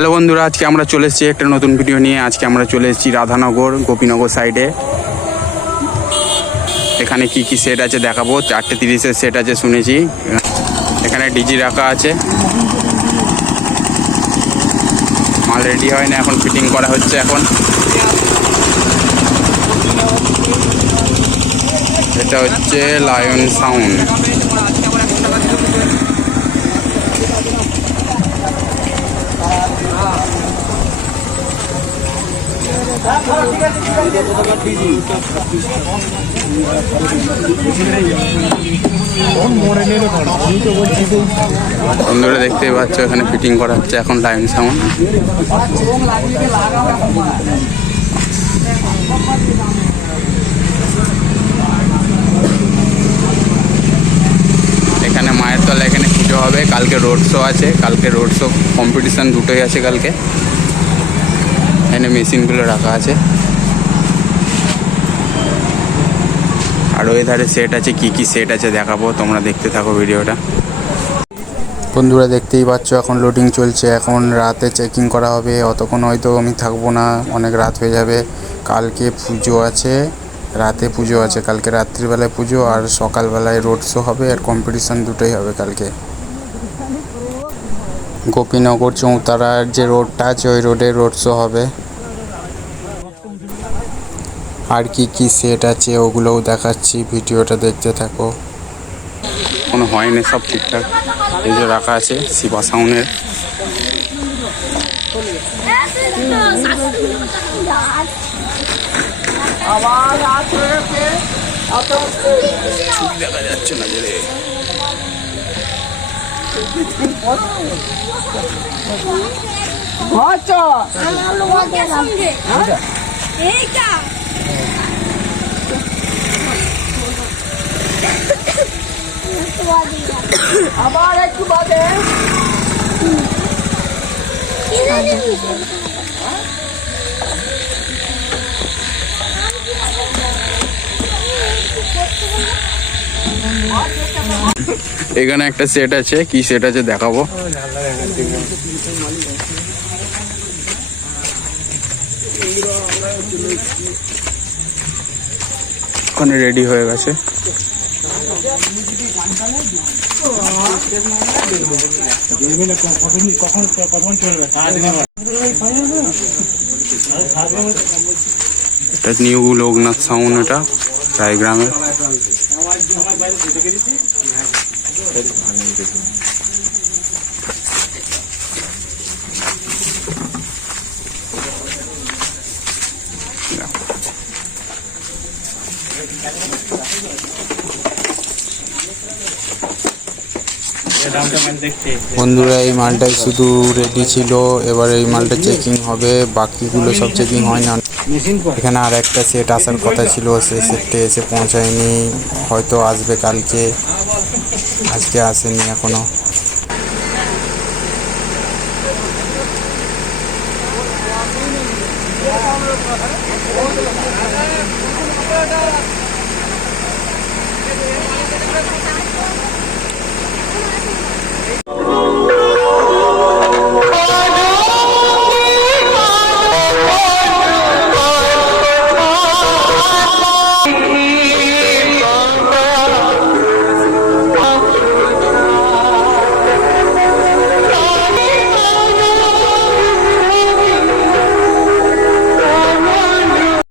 Hello বন্ধুরা, আজকে আমরা চলে এসেছি একটা নতুন ভিডিও নিয়ে। আজকে আমরা চলে এসেছি রাধানগর, গোপীনগর সাইডে এখানে কি কি সেট আছে দেখাবো? চারটে তিরিশের সেট আছে, শুনেছি। এখানে ডিজি রাখা আছে। মাল রেডি হয় না, এখন ফিটিং করা হচ্ছে এখন। এটা হচ্ছে লায়ন সাউন্ড বন্ধুরা দেখতেই পাচ্ছ, এখানে ফিটিং করা হচ্ছে এখন লাইন সাউন্ড এখানে মায়ের তলা এখানে পুজো হবে, কালকে রোড শো আছে, কালকে রোড শো কম্পিটিশান দুটোই আছে কালকে। এখানে মেশিনগুলো রাখা আছে। আর ওই ধারে সেট আছে, কি কি সেট আছে দেখাবো, তোমরা দেখতে থাকো ভিডিওটা। বন্ধুরা দেখতেই পাচ্ছ, এখন লোডিং চলছে, এখন রাতে চেকিং করা হবে, অতক্ষণ হয়তো আমি থাকব না, অনেক রাত হয়ে যাবে। কালকে পুজো আছে, রাতে পুজো আছে, কালকে রাত্রিবেলায় পুজো, আর সকালবেলায় রোড শো হবে, আর কম্পিটিশান দুটোই হবে কালকে। গোপীনগর চৌতারার যে রোডটা আছে ওই রোডে রোড শো হবে। আর কি কি সেট আছে ওগুলোও দেখাচ্ছি ভিডিওটা দেখতে থাকো। কোনো হয়নি সব ঠিকঠাক। এই যে রাখা আছে শিবা সাউনের। দেখা যাচ্ছে না যে রে। এইটা আবার একটু বাদে এখানে একটা সেট আছে। কি সেট আছে দেখাবো? ওখানে রেডি হয়ে গেছে। নিউ লোকনাথ সাউন্ড এটা রায়গ্রামের বন্ধুরা, এই মালটাই শুধু রেডি ছিল। এবার এই মালটা চেকিং হবে। বাকিগুলো সব চেকিং হয় না। এখানে আর একটা সেট আসার কথা ছিল সেই সেটটি এসে পৌঁছায়নি, হয়তো আসবে কালকে। আজকে আসেনি এখনও।